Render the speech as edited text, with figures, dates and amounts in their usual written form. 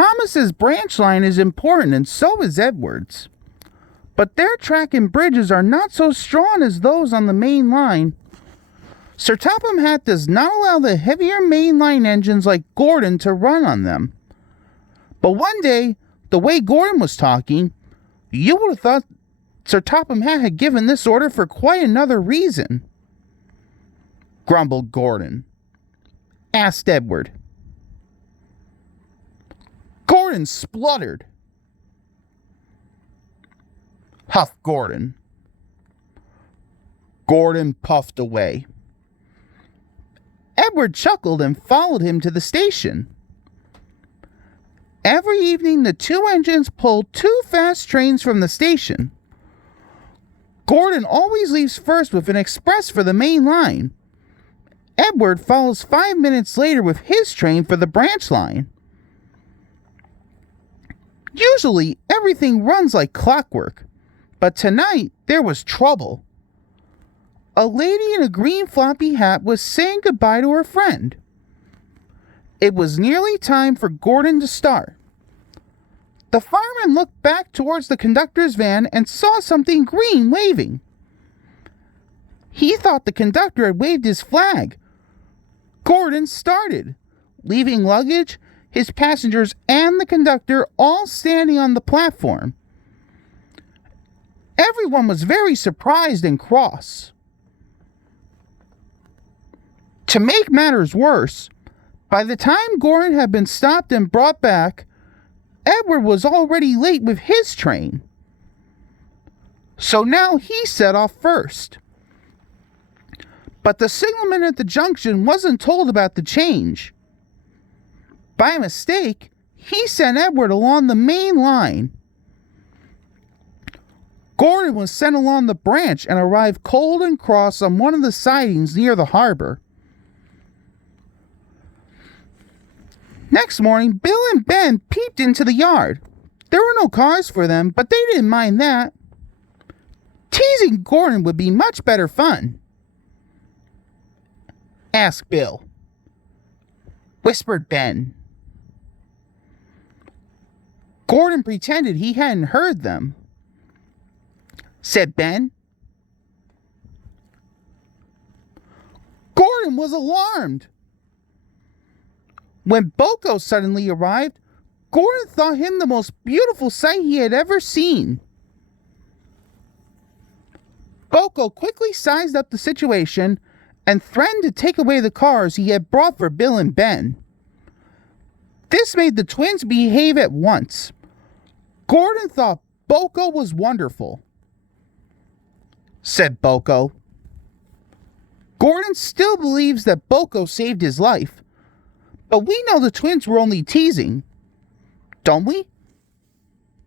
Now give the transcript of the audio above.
Thomas's branch line is important, and so is Edward's. But their track and bridges are not so strong as those on the main line. Sir Topham Hatt does not allow the heavier mainline engines like Gordon to run on them. But one day, the way Gordon was talking, you would have thought Sir Topham Hatt had given this order for quite another reason. Grumbled Gordon. Asked Edward. Gordon spluttered. Huffed Gordon. Gordon puffed away. Edward chuckled and followed him to the station. Every evening the two engines pulled two fast trains from the station. Gordon always leaves first with an express for the main line. Edward follows 5 minutes later with his train for the branch line. Usually everything runs like clockwork, but tonight there was trouble. A lady in a green floppy hat was saying goodbye to her friend. It was nearly time for Gordon to start. The fireman looked back towards the conductor's van and saw something green waving. He thought the conductor had waved his flag. Gordon started, leaving luggage, his passengers, and the conductor all standing on the platform. Everyone was very surprised and cross. To make matters worse, by the time Gordon had been stopped and brought back, Edward was already late with his train. So now he set off first. But the signalman at the junction wasn't told about the change. By mistake, he sent Edward along the main line. Gordon was sent along the branch and arrived cold and cross on one of the sidings near the harbor. Next morning, Bill and Ben peeped into the yard. There were no cars for them, but they didn't mind that. Teasing Gordon would be much better fun. Asked Bill. Whispered Ben. Gordon pretended he hadn't heard them. Said Ben. Gordon was alarmed. When Boko suddenly arrived, Gordon thought him the most beautiful sight he had ever seen. Boko quickly sized up the situation and threatened to take away the cars he had brought for Bill and Ben. This made the twins behave at once. Gordon thought Boko was wonderful. Said Boko. Gordon still believes that Boko saved his life, but we know the twins were only teasing, don't we?